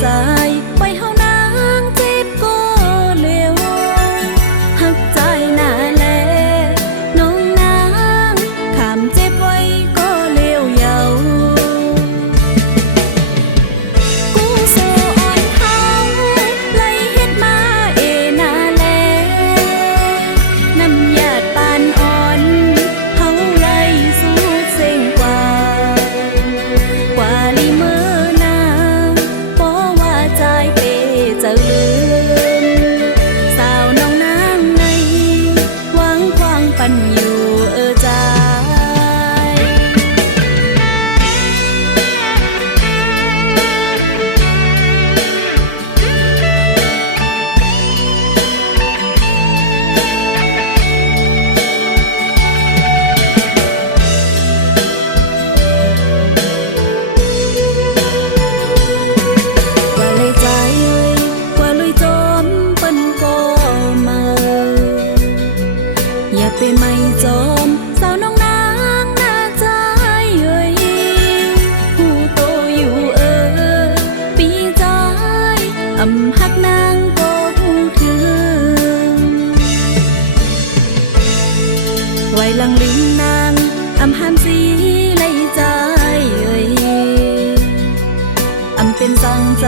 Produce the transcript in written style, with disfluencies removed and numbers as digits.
ใจไปเฮานางเจ็บก็เร็วหักใจหน้าแลน้องนางขามเจ็บไว้ก็เร็วยาวกูโซอ่อนเฮาไล่เฮ็ดมาหน้าแลน้ำยาดปานอ่อนเฮาไล่สู้เซ็งกว่าลิเมอนาบ่ว่าใจเปจะลืมสาวน้องนางในหวังควางปันอยู่ใจ อย่าไปไม่จมสาวน้องนางหน้าใจหูโตอยู่ปีใจหักนางก็หูถึงไว้หลังลิงนางห้ามสีไล่ใจเป็นสั่งใจ